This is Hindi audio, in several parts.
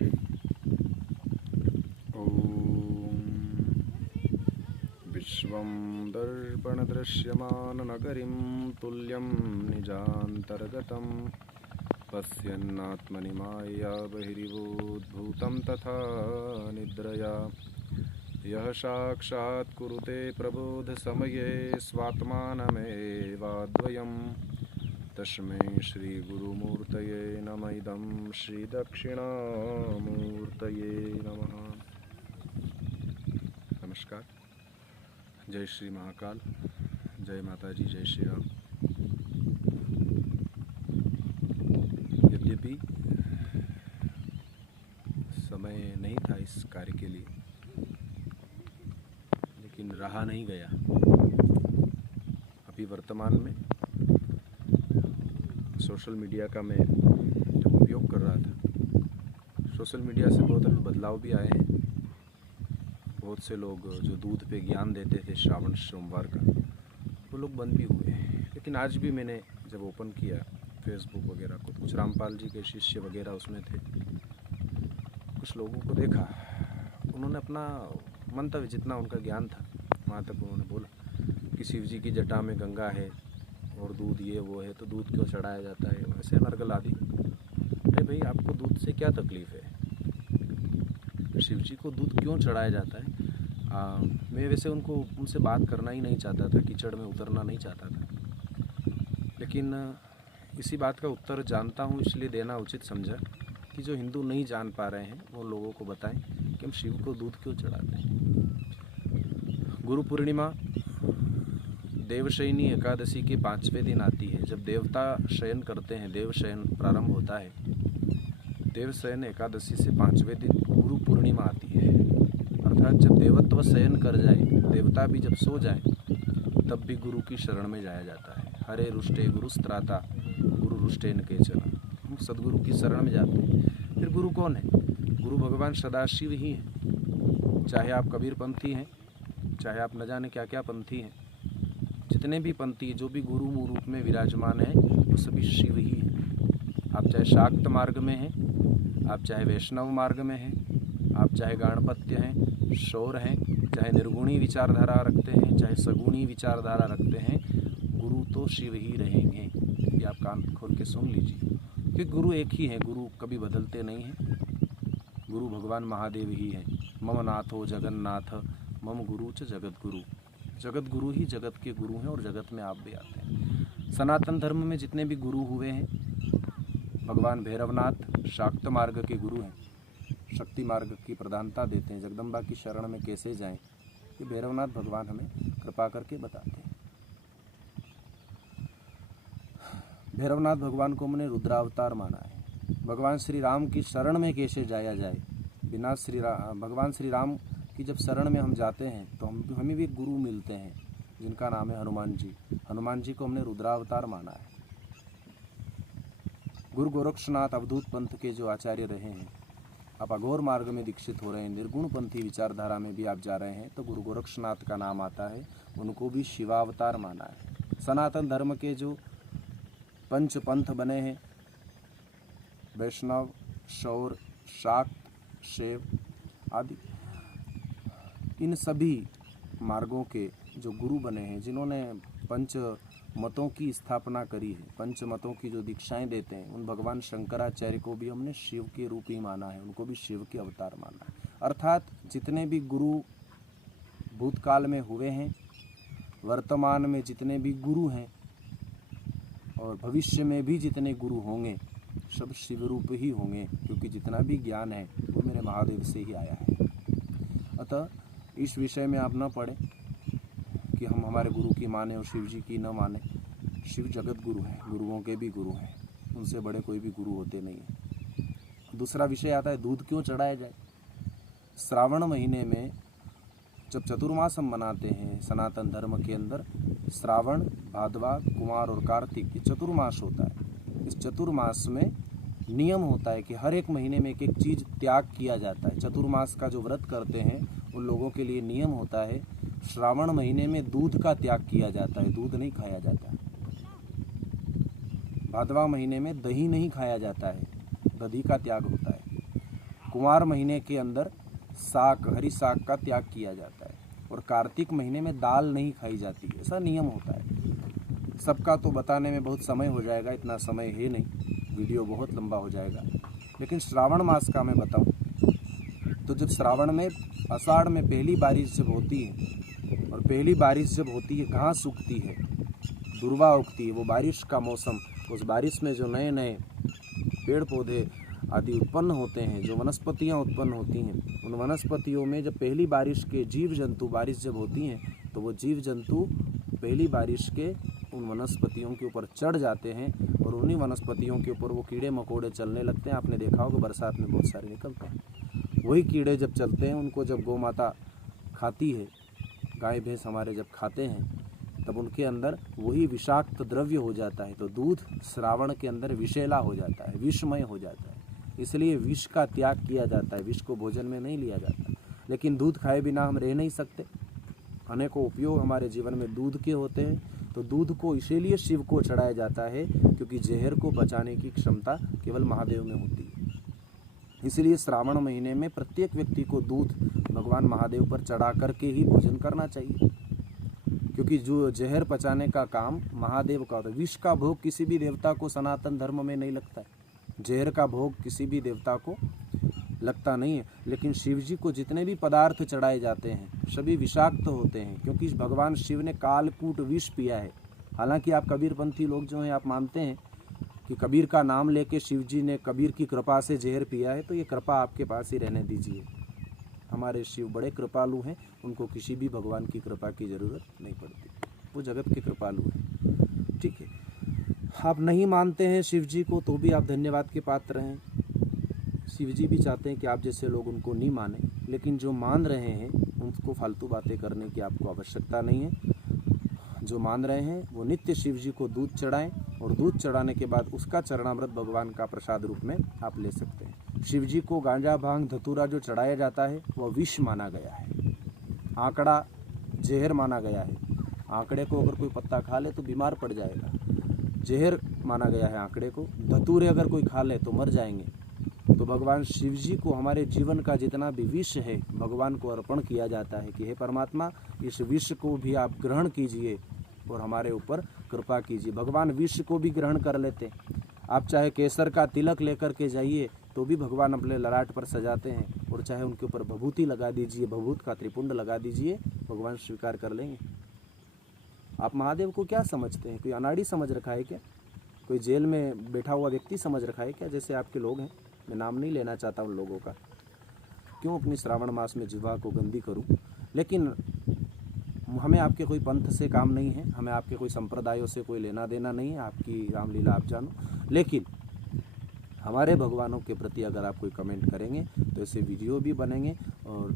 ॐ विश्वं दर्पणदृश्यमाननगरीं तुल्यं निजान्तर्गतं पश्यन्नात्मनि मायया बहिर्भूतं तथा निद्रया यः साक्षात् कुरुते प्रबोधसमये स्वात्मानमेवाद्वयं तस्मै श्रीगुरुमूर्तये नमः। इदं श्रीदक्षिणामूर्तये नमः। नमस्कार। जय श्री महाकाल, जय माता जी, जय श्री राम। यद्यपि समय नहीं था इस कार्य के लिए, लेकिन रहा नहीं गया। अभी वर्तमान में सोशल मीडिया का मैं जब उपयोग कर रहा था, सोशल मीडिया से बहुत अभी बदलाव भी आए हैं। बहुत से लोग जो दूध पे ज्ञान देते थे श्रावण सोमवार का, वो लोग बंद भी हुए। लेकिन आज भी मैंने जब ओपन किया फेसबुक वगैरह को, कुछ रामपाल जी के शिष्य वगैरह उसमें थे। कुछ लोगों को देखा, उन्होंने अपना मंतव्य, जितना उनका ज्ञान था वहाँ तक उन्होंने बोला कि शिव जी की जटा में गंगा है और दूध ये वो है, तो दूध क्यों चढ़ाया जाता है, वैसे नरगल आदि। अरे भाई, आपको दूध से क्या तकलीफ़ है? शिव जी को दूध क्यों चढ़ाया जाता है? मैं वैसे उनसे बात करना ही नहीं चाहता था, कीचड़ में उतरना नहीं चाहता था, लेकिन इसी बात का उत्तर जानता हूँ, इसलिए देना उचित समझा कि जो हिंदू नहीं जान पा रहे हैं वो लोगों को बताएं कि हम शिव को दूध क्यों चढ़ाते हैं। गुरु पूर्णिमा देवशयनी एकादशी के 5वें दिन आती है। जब देवता शयन करते हैं, देव शयन प्रारंभ होता है, देवशयन एकादशी से 5वें दिन गुरु पूर्णिमा आती है। अर्थात जब देवत्व शयन कर जाए, देवता भी जब सो जाए, तब भी गुरु की शरण में जाया जाता है। हरे रुष्टे गुरु स्त्राता गुरु रुष्टेन केचन, हम सदगुरु की शरण में जाते हैं। फिर गुरु कौन है? गुरु भगवान सदाशिव ही हैं। चाहे आप कबीर पंथी हैं, चाहे आप न जाने क्या क्या पंथी हैं, जितने भी पंथी जो भी गुरु रूप में विराजमान हैं, वो सभी शिव ही हैं। आप चाहे शाक्त मार्ग में हैं, आप चाहे वैष्णव मार्ग में हैं, आप चाहे गाणपत्य हैं, शौर हैं, चाहे निर्गुणी विचारधारा रखते हैं, चाहे सगुणी विचारधारा रखते हैं, गुरु तो शिव ही रहेंगे। ये आप कान खोल के सुन लीजिए, क्योंकि गुरु एक ही है, गुरु कभी बदलते नहीं हैं। गुरु भगवान महादेव ही हैं। मम नाथो जगन्नाथ मम गुरु च जगत गुरु। जगत गुरु ही जगत के गुरु हैं और जगत में आप भी आते हैं। सनातन धर्म में जितने भी गुरु हुए हैं, भगवान भैरवनाथ शाक्त मार्ग के गुरु हैं, शक्ति मार्ग की प्रधानता देते हैं। जगदम्बा की शरण में कैसे जाएं, ये भैरवनाथ भगवान हमें कृपा करके बताते हैं। भैरवनाथ भगवान को हमने रुद्रावतार माना है। भगवान श्री राम की शरण में कैसे जाया जाए, बिना भगवान श्री राम कि जब शरण में हम जाते हैं तो हमें भी गुरु मिलते हैं, जिनका नाम है हनुमान जी। हनुमान जी को हमने रुद्रावतार माना है। गुरु गोरक्षनाथ अवधूत पंथ के जो आचार्य रहे हैं, आप अघोर मार्ग में दीक्षित हो रहे हैं, निर्गुण पंथी विचारधारा में भी आप जा रहे हैं, तो गुरु गोरक्षनाथ का नाम आता है, उनको भी शिवावतार माना है। सनातन धर्म के जो पंच पंथ बने हैं, वैष्णव, शौर, शाक्त, शैव आदि, इन सभी मार्गों के जो गुरु बने हैं, जिन्होंने पंच मतों की स्थापना करी है, पंच मतों की जो दीक्षाएं देते हैं, उन भगवान शंकराचार्य को भी हमने शिव के रूप ही माना है, उनको भी शिव के अवतार माना है। अर्थात जितने भी गुरु भूतकाल में हुए हैं, वर्तमान में जितने भी गुरु हैं और भविष्य में भी जितने गुरु होंगे, सब शिव रूप ही होंगे, क्योंकि जितना भी ज्ञान है वो मेरे महादेव से ही आया है। अतः इस विषय में आप न पढ़ें कि हम हमारे गुरु की माने और शिव जी की न माने। शिव जगत गुरु हैं, गुरुओं के भी गुरु हैं, उनसे बड़े कोई भी गुरु होते नहीं हैं। दूसरा विषय आता है दूध क्यों चढ़ाया जाए। श्रावण महीने में जब चतुर्मास हम मनाते हैं सनातन धर्म के अंदर, श्रावण, भादवा, कुमार और कार्तिक ये चतुर्मास होता है। इस चतुर्मास में नियम होता है कि हर एक महीने में एक एक चीज़ त्याग किया जाता है। चतुर्मास का जो व्रत करते हैं उन लोगों के लिए नियम होता है, श्रावण महीने में दूध का त्याग किया जाता है, दूध नहीं खाया जाता। भादवा महीने में दही नहीं खाया जाता है, दधी का त्याग होता है। कुमार महीने के अंदर साग, हरी साग का त्याग किया जाता है और कार्तिक महीने में दाल नहीं खाई जाती, ऐसा नियम होता है। सबका तो बताने में बहुत समय हो जाएगा, इतना समय है नहीं, वीडियो बहुत लंबा हो जाएगा। लेकिन श्रावण मास का मैं बताऊं तो जब श्रावण में आषाढ़ में पहली बारिश जब होती है और पहली बारिश जब होती है घास उगती है, दुर्वा उगती है, वो बारिश का मौसम, उस बारिश में जो नए नए पेड़ पौधे आदि उत्पन्न होते हैं, जो वनस्पतियां उत्पन्न होती हैं, उन वनस्पतियों में जब पहली बारिश के जीव जंतु बारिश जब होती हैं तो वो जीव जंतु पहली बारिश के उन वनस्पतियों के ऊपर चढ़ जाते हैं और उन्हीं वनस्पतियों के ऊपर वो कीड़े मकोड़े चलने लगते हैं। आपने देखा होगा बरसात में बहुत सारे निकलते हैं। वही कीड़े जब चलते हैं उनको जब गौ माता खाती है, गाय भैंस हमारे जब खाते हैं तब उनके अंदर वही विषाक्त द्रव्य हो जाता है। तो दूध श्रावण के अंदर विषैला हो जाता है, विषमय हो जाता है। इसलिए विष का त्याग किया जाता है, विष को भोजन में नहीं लिया जाता। लेकिन दूध खाए बिना हम रह नहीं सकते, अनेकों उपयोग हमारे जीवन में दूध के होते हैं। तो दूध को इसीलिए शिव को चढ़ाया जाता है क्योंकि जहर को बचाने की क्षमता केवल महादेव में होती है। इसलिए श्रावण महीने में प्रत्येक व्यक्ति को दूध भगवान महादेव पर चढ़ा करके ही भोजन करना चाहिए, क्योंकि जो जहर पचाने का काम महादेव का होता है। विष का भोग किसी भी देवता को सनातन धर्म में नहीं लगता है, जहर का भोग किसी भी देवता को लगता नहीं है। लेकिन शिव जी को जितने भी पदार्थ चढ़ाए जाते हैं सभी विषाक्त होते हैं, क्योंकि भगवान शिव ने कालकूट विष पिया है। हालांकि आप कबीरपंथी लोग जो हैं आप मानते हैं कि कबीर का नाम लेके शिव जी ने कबीर की कृपा से जहर पिया है, तो ये कृपा आपके पास ही रहने दीजिए। हमारे शिव बड़े कृपालु हैं, उनको किसी भी भगवान की कृपा की ज़रूरत नहीं पड़ती, वो जगत के कृपालु हैं। ठीक है, आप नहीं मानते हैं शिव जी को तो भी आप धन्यवाद के पात्र हैं। शिव जी भी चाहते हैं कि आप जैसे लोग उनको नहीं माने, लेकिन जो मान रहे हैं उनको फालतू बातें करने की आपको आवश्यकता नहीं है। जो मान रहे हैं वो नित्य शिव जी को दूध चढ़ाएं और दूध चढ़ाने के बाद उसका चरणामृत भगवान का प्रसाद रूप में आप ले सकते हैं। शिव जी को गांजा भांग धतूरा जो चढ़ाया जाता है वह विष माना गया है, आंकड़ा जहर माना गया है। आंकड़े को अगर कोई पत्ता खा ले तो बीमार पड़ जाएगा, जहर माना गया है आंकड़े को। धतूरे अगर कोई खा ले तो मर जाएंगे। तो भगवान शिव जी को हमारे जीवन का जितना भी विष है भगवान को अर्पण किया जाता है कि हे परमात्मा इस विष को भी आप ग्रहण कीजिए और हमारे ऊपर कृपा कीजिए। भगवान विष को भी ग्रहण कर लेते। आप चाहे केसर का तिलक लेकर के जाइए तो भी भगवान अपने ललाट पर सजाते हैं, और चाहे उनके ऊपर भभूति लगा दीजिए, भभूत का त्रिपुंड लगा दीजिए, भगवान स्वीकार कर लेंगे। आप महादेव को क्या समझते हैं? कोई अनाड़ी समझ रखा है क्या? कोई जेल में बैठा हुआ व्यक्ति समझ रखा है क्या? जैसे आपके लोग हैं, मैं नाम नहीं लेना चाहता उन लोगों का। क्यों अपनी श्रावण मास में जिह्वा को गंदी करूं? लेकिन हमें आपके कोई पंथ से काम नहीं है, हमें आपके कोई संप्रदायों से कोई लेना देना नहीं है। आपकी रामलीला आप जानो, लेकिन हमारे भगवानों के प्रति अगर आप कोई कमेंट करेंगे तो ऐसे वीडियो भी बनेंगे और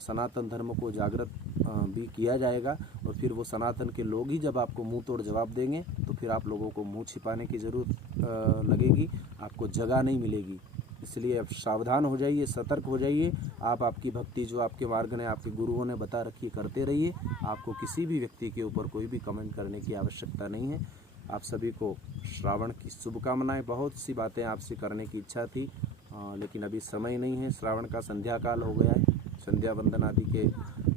सनातन धर्म को जागृत भी किया जाएगा। और फिर वो सनातन के लोग ही जब आपको मुंह तोड़ जवाब देंगे तो फिर आप लोगों को मुंह छिपाने की ज़रूरत लगेगी, आपको जगह नहीं मिलेगी। इसलिए अब सावधान हो जाइए, सतर्क हो जाइए। आप आपकी भक्ति जो आपके मार्ग ने, आपके गुरुओं ने बता रखी करते रहिए। आपको किसी भी व्यक्ति के ऊपर कोई भी कमेंट करने की आवश्यकता नहीं है। आप सभी को श्रावण की शुभकामनाएं। बहुत सी बातें आपसे करने की इच्छा थी, लेकिन अभी समय नहीं है। श्रावण का संध्या काल हो गया है, संध्या वंदन आदि के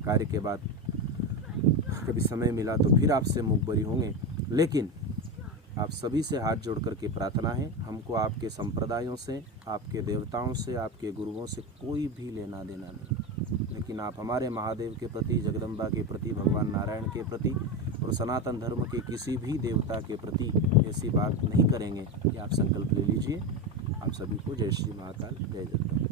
कार्य के बाद कभी समय मिला तो फिर आपसे मुखबरी होंगे। लेकिन आप सभी से हाथ जोड़ करके प्रार्थना है, हमको आपके संप्रदायों से, आपके देवताओं से, आपके गुरुओं से कोई भी लेना देना नहीं, लेकिन आप हमारे महादेव के प्रति, जगदम्बा के प्रति, भगवान नारायण के प्रति और सनातन धर्म के किसी भी देवता के प्रति ऐसी बात नहीं करेंगे। ये आप संकल्प ले लीजिए। आप सभी को जय श्री महाकाल, जय जगदम्बा।